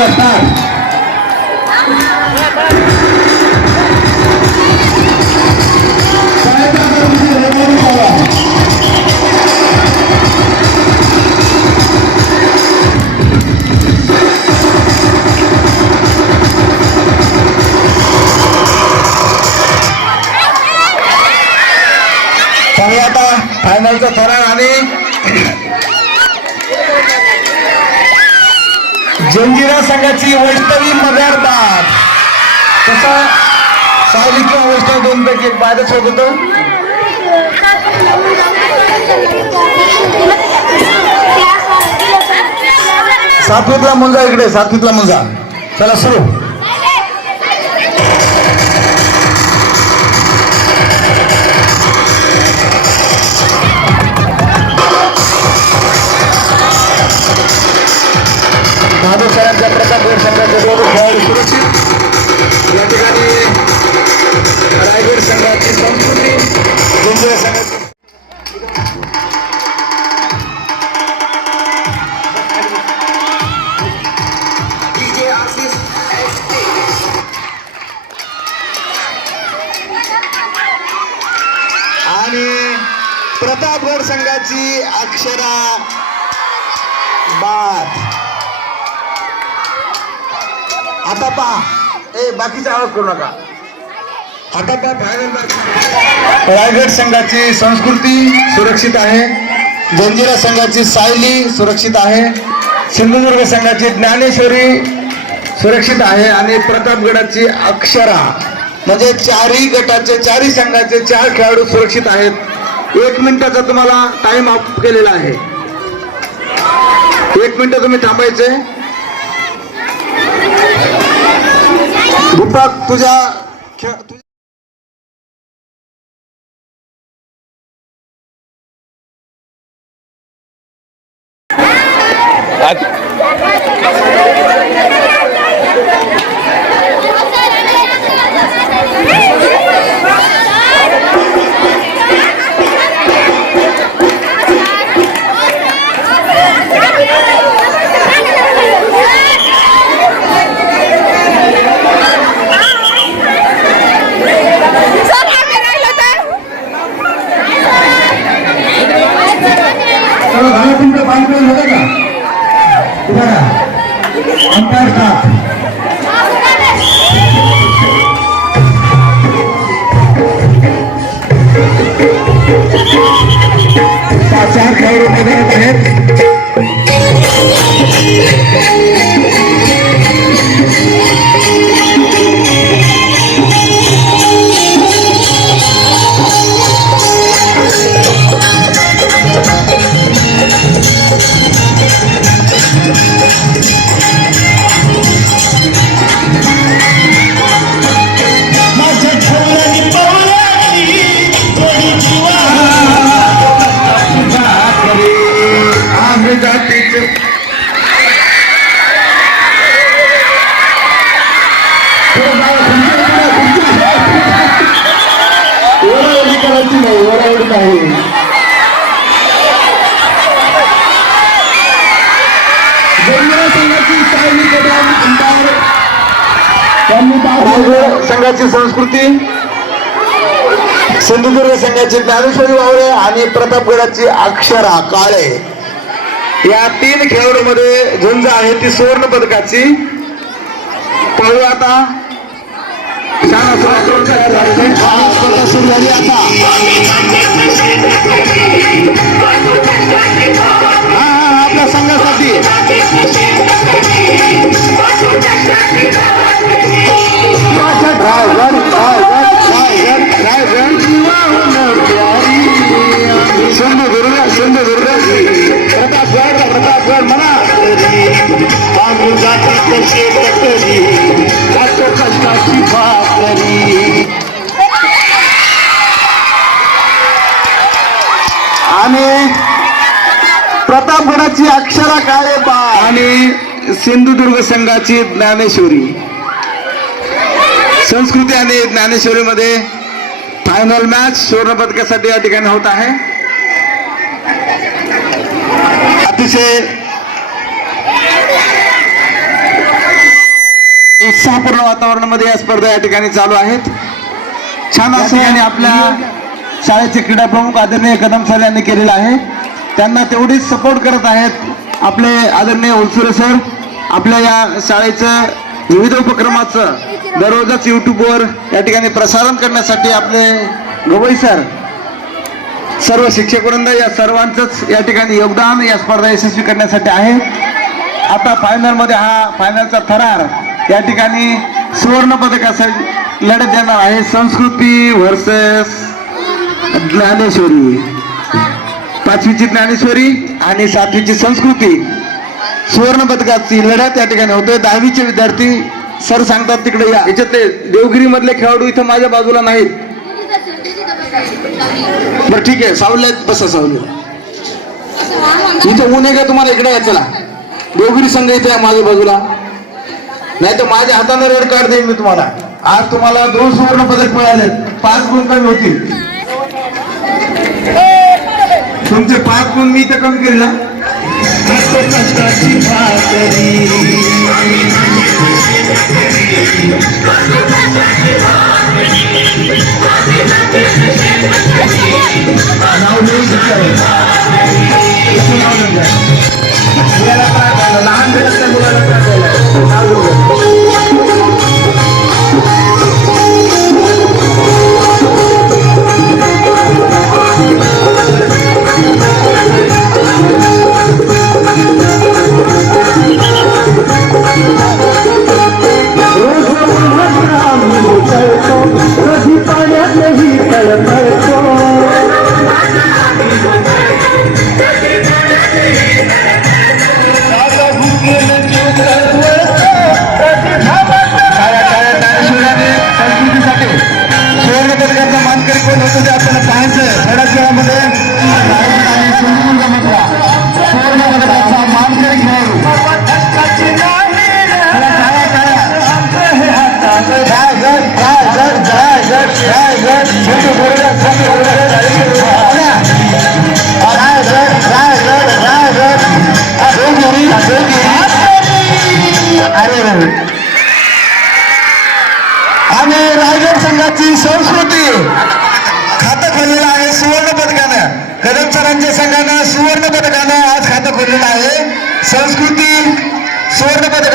चला स्टार्ट सहायता करून रेकॉर्डिंग करा. पाहूया आता फायनलचा थरार आणि जंजिरा संघाची वैष्णवी मदारबाद तसा सावली किंवा वैष्णव दोन पैकी एक बादच होत होतं. सातवीतला मुलगा इकडे सातवीतला मुलगा. चला सुरू. महादेव सरांच्या प्रताप गड संघाचे दोन खेळाडू. सुरक्षित या ठिकाणी रायगड संघाची संस्कृती गोंदिया संघाची आणि प्रतापगड संघाची अक्षरा बाद. आता पहा ए बाकीचा आवाज करू नका. आता पहा फायनल रायगड संघाची संस्कृती सुरक्षित आहे. जंजिरा संघाची सायली सुरक्षित आहे. सिंधुदुर्ग संघाची ज्ञानेश्वरी सुरक्षित आहे आणि प्रतापगडाची अक्षरा. म्हणजे चारही गटाचे चारही संघाचे चार खेळाडू सुरक्षित आहेत. एक मिनिटाचा तुम्हाला टाइम ऑफ केलेला आहे. एक मिनिट तुम्ही थांबायचे. दीपक तुझ्या खेळ तुझ्या- चला दहा तुमचं पाणी पिऊन होतं का अंपायर साथ चार खेळाडू मैदानात आहेत. जातीचे. ओरडली करायची नाही नाही. संघाची संघाची संस्कृती. सिंधुदुर्ग संघाची ज्ञानेश्वरी वावरे आणि प्रतापगडाची अक्षरा काळे. या तीन खेळाडूमध्ये झुंज आहे ती सुवर्ण पदकाची. पाहूया आता. सुरू झाली. हा, आता आपल्या संघासाठी. सिंधुदुर्ग. आम्ही जाती कशी कटली? जातो कष्टाची भाकरी. आणि प्रतापगडाची अक्षरा काळे बा आणि सिंधुदुर्ग संघाची ज्ञानेश्वरी. संस्कृती आणि ज्ञानेश्वरीमध्ये फायनल मॅच सुवर्ण पदकासाठी या ठिकाणी होत आहे. अतिशय उत्साहपूर्ण वातावरणामध्ये या स्पर्धा या ठिकाणी चालू आहेत. छान असं आणि आपल्या शाळेचे क्रीडा प्रमुख आदरणीय कदम सर यांनी केलेलं आहे. त्यांना तेवढीच सपोर्ट करत आहेत आपले आदरणीय उलसुरे सर. आपल्या या शाळेचं विविध उपक्रमाचं दररोजच युट्यूबवर या ठिकाणी प्रसारण करण्यासाठी आपले गवई सर सर्व शिक्षक वृंद या सर्वांचंच या ठिकाणी योगदान या स्पर्धा यशस्वी करण्यासाठी आहे. आता फायनलमध्ये हा फायनलचा थरार या ठिकाणी सुवर्ण पदकासाठी लढत देणार आहे संस्कृती व्हर्सेस ज्ञानेश्वरी. पाचवीची ज्ञानेश्वरी आणि सातवीची संस्कृती. सुवर्ण पदकाची लढत या ठिकाणी होतोय. दहावीचे विद्यार्थी सर सांगतात तिकडे या. याच्यातले देवगिरी मधले खेळाडू इथं माझ्या बाजूला नाहीत. बरं ठीक आहे. सावल्यात बसा सावल्या इथं ऊन आहे का? तुम्हाला इकडे या चला. देवगिरी संघ इथे माझ्या बाजूला. नाही तर माझ्या हाताने रेड कार्ड देईन मी तुम्हाला. आज तुम्हाला दोन सुवर्ण पदक मिळाले पाच गुण कमी होतील. तुमचे पाच गुण मी तर कमी केले ना? नाव लिहून घेतलं. इथे नाव लिहून घ्या. मुलाला त्रास झाला. लहान मुलाला मुलाला संघाची संस्कृती. खातं खोललेलं आहे सुवर्ण पदकानं. कदम सरांच्या संघानं सुवर्ण पदकानं आज खातं खोललेलं आहे. संस्कृती सुवर्ण पदकाची